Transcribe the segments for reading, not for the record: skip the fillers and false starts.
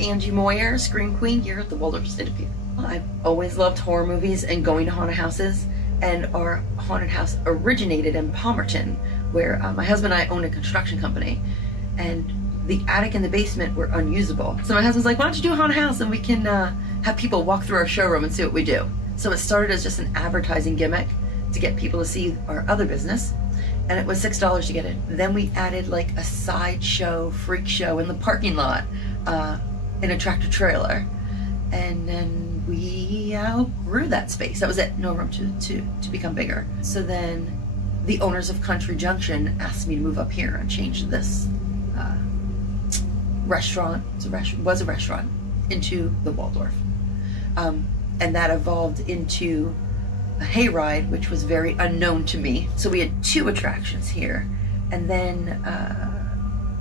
Angie Moyer, Scream Queen here at the Waldorff Estate of Fear. I've always loved horror movies and going to haunted houses, and our haunted house originated in Palmerton, where my husband and I own a construction company, and the attic and the basement were unusable. So my husband's like, why don't you do a haunted house and we can have people walk through our showroom and see what we do. So it started as just an advertising gimmick to get people to see our other business, and it was $6 to get in. Then we added like a sideshow, freak show in the parking lot in a tractor trailer, and then we outgrew that space. That was it, no room to become bigger. So then the owners of Country Junction asked me to move up here and change this restaurant, was a restaurant, into the Waldorff. And that evolved into a hayride, which was very unknown to me. So we had 2 attractions here. And then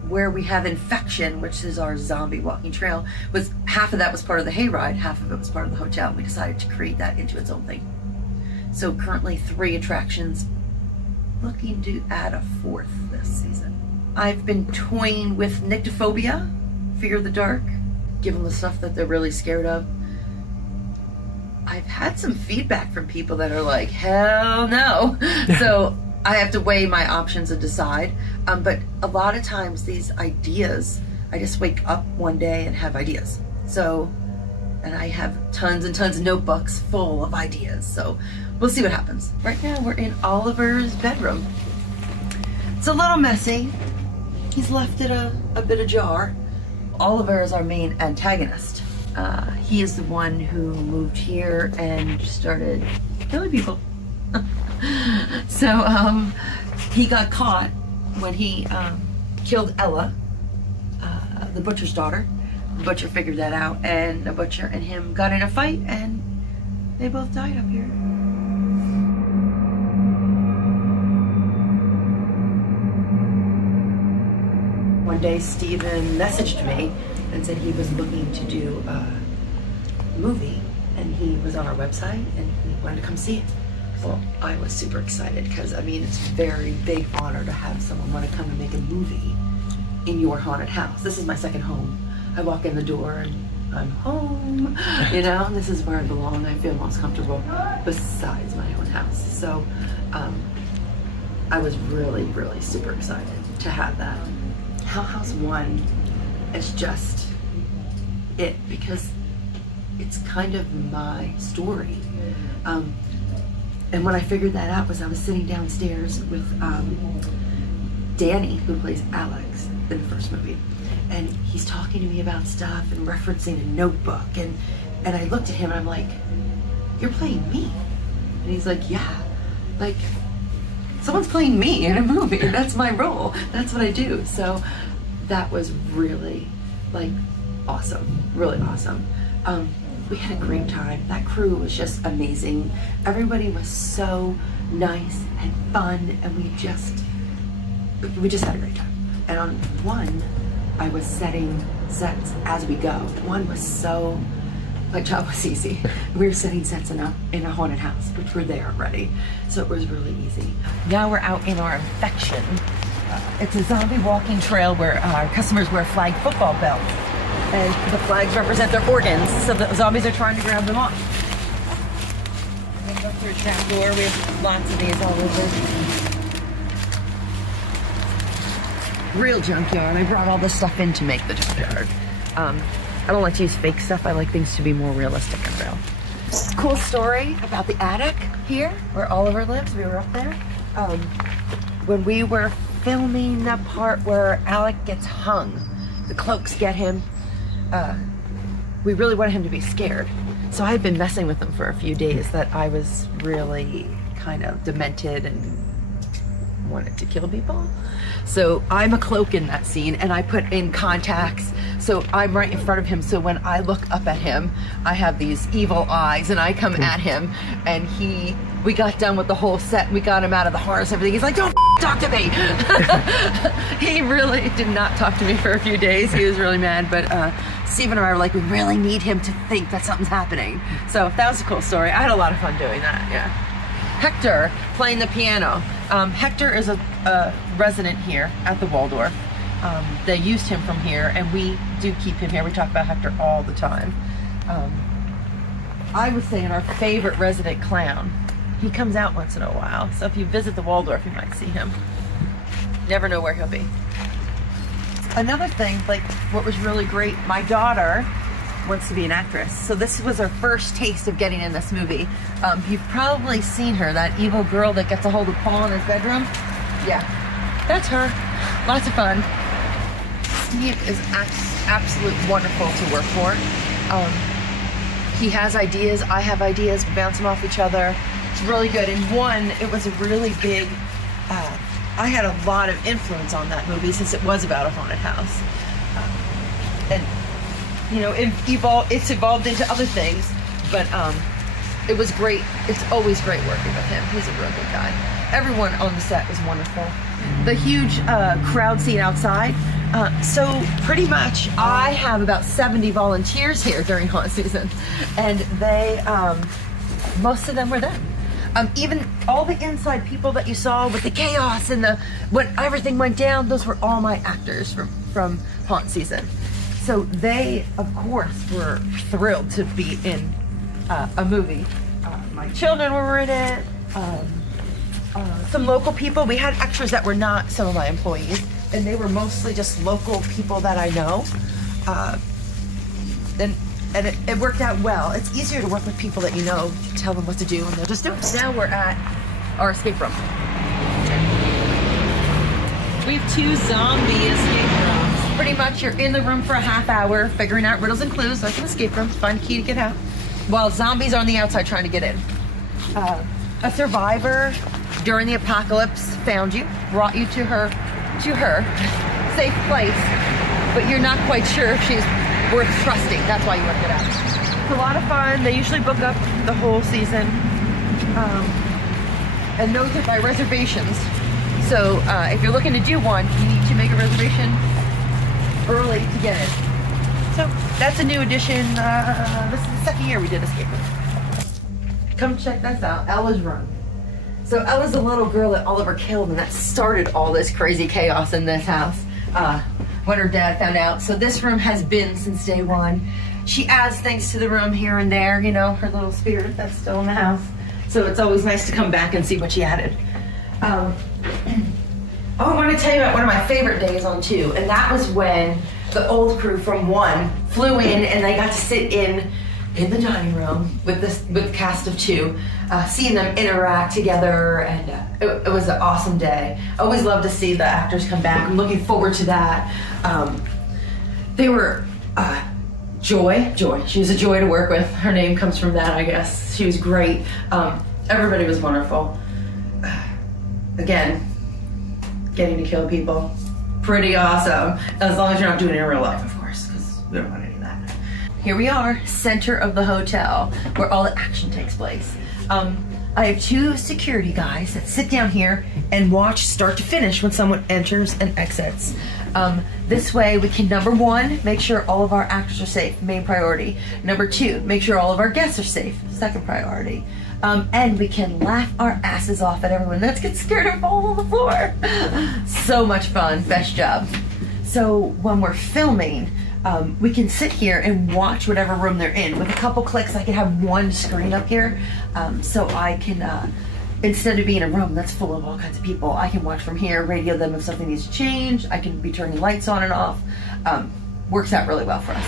where we have Infection, which is our zombie walking trail, was half of that was part of the hayride, half of it was part of the hotel. We decided to create that into its own thing. So currently 3 attractions, looking to add a 4th this season. I've been toying with nyctophobia, fear of the dark, give them the stuff that they're really scared of. I've had some feedback from people that are like, hell no. So I have to weigh my options and decide. But a lot of times these ideas, I just wake up one day and have ideas. So, and I have tons and tons of notebooks full of ideas. So we'll see what happens. Right now we're in Oliver's bedroom. It's a little messy. He's left it a bit ajar. Oliver is our main antagonist. He is the one who moved here and started killing people. So he got caught when he killed Ella, the butcher's daughter. The butcher figured that out, and the butcher and him got in a fight, and they both died up here. One day Steven messaged me and said he was looking to do a movie, and he was on our website and he wanted to come see it. Well, I was super excited because, I mean, it's a very big honor to have someone want to come and make a movie in your haunted house. This is my second home. I walk in the door and I'm home, you know, this is where I belong. I feel most comfortable besides my own house. So I was really, really super excited to have that. Hell House 1 is just it, because it's kind of my story. And when I figured that out was I was sitting downstairs with Danny, who plays Alex in the first movie, and he's talking to me about stuff and referencing a notebook, and I looked at him and I'm like, you're playing me? And he's like, yeah, like someone's playing me in a movie. That's my role. That's what I do. So that was really like awesome, really awesome. We had a great time. That crew was just amazing. Everybody was so nice and fun, and we just had a great time. And on 1, I was setting sets as we go. 1 was so, my job was easy. We were setting sets in a haunted house, which were there already. So it was really easy. Now we're out in our Infection. It's a zombie walking trail where our customers wear flag football belts. And the flags represent their organs, so the zombies are trying to grab them off. I'm gonna go through a trap door. We have lots of these all over. Real junkyard. I brought all this stuff in to make the junkyard. I don't like to use fake stuff. I like things to be more realistic and real. Cool story about the attic here, where Oliver lives. We were up there. When we were filming the part where Alec gets hung, the cloaks get him. We really wanted him to be scared. So I had been messing with him for a few days that I was really kind of demented and wanted to kill people. So I'm a cloak in that scene, and I put in contacts. So I'm right in front of him. So when I look up at him, I have these evil eyes, and I come at him, and we got done with the whole set, and we got him out of the harness and everything. He's like, don't talk to me. He really did not talk to me for a few days. He was really mad, but Steve and I were like, we really need him to think that something's happening. So that was a cool story. I had a lot of fun doing that, yeah. Hector playing the piano. Hector is a resident here at the Waldorff. They used him from here, and we do keep him here. We talk about Hector all the time. I was saying our favorite resident clown. He comes out once in a while, so if you visit the Waldorf, you might see him. Never know where he'll be. Another thing, like what was really great, my daughter wants to be an actress, so this was her first taste of getting in this movie. You've probably seen her, that evil girl that gets a hold of Paul in his bedroom. Yeah, that's her. Lots of fun. Steve is absolutely wonderful to work for. He has ideas, I have ideas, we bounce them off each other. It's really good. And one, it was a really big, I had a lot of influence on that movie since it was about a haunted house. And, you know, it's evolved into other things, but it was great. It's always great working with him. He's a real good guy. Everyone on the set was wonderful. The huge crowd scene outside. So pretty much I have about 70 volunteers here during haunt season, and they, most of them were them. Even all the inside people that you saw with the chaos and when everything went down, those were all my actors from haunt season. So they, of course, were thrilled to be in a movie. My children were in it. Some local people. We had extras that were not some of my employees, and they were mostly just local people that I know. And it worked out well. It's easier to work with people that you know, tell them what to do, and they'll just do it. Now we're at our escape room. We have 2 zombie escape rooms. Pretty much you're in the room for a half hour, figuring out riddles and clues, like an escape room, find a key to get out, while zombies are on the outside trying to get in. A survivor during the apocalypse found you, brought you to her safe place, but you're not quite sure if she's worth trusting. That's why you want to get out. It's a lot of fun. They usually book up the whole season. And those are by reservations. So if you're looking to do one, you need to make a reservation early to get in. So that's a new addition. This is the second year we did escape room. Come check this out, Ella's room. So Ella's the little girl that Oliver killed, and that started all this crazy chaos in this house. When her dad found out. So this room has been since day one. She adds things to the room here and there, you know, her little spirit that's still in the house. So it's always nice to come back and see what she added. Oh, I want to tell you about one of my favorite days on 2, and that was when the old crew from 1 flew in, and they got to sit in the dining room with the cast of 2, seeing them interact together, and it was an awesome day. I always love to see the actors come back. I'm looking forward to that. They were Joy. She was a joy to work with. Her name comes from that, I guess. She was great. Everybody was wonderful. Again, getting to kill people, pretty awesome. As long as you're not doing it in real life, of course, because we don't want any of that. Here we are, center of the hotel, where all the action takes place. I have 2 security guys that sit down here and watch start to finish when someone enters and exits. This way we can, number 1, make sure all of our actors are safe, main priority. Number 2, make sure all of our guests are safe, second priority. And we can laugh our asses off at everyone that gets scared and fall on the floor. So much fun, best job. So when we're filming, we can sit here and watch whatever room they're in. With a couple clicks, I can have 1 screen up here, so I can, instead of being a room that's full of all kinds of people, I can watch from here, radio them if something needs to change. I can be turning lights on and off. Works out really well for us.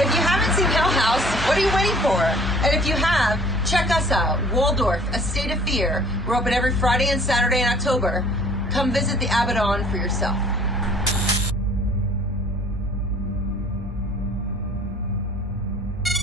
If you haven't seen Hell House, what are you waiting for? And if you have, check us out, Waldorff Estate of Fear. We're open every Friday and Saturday in October. Come visit the Abaddon for yourself.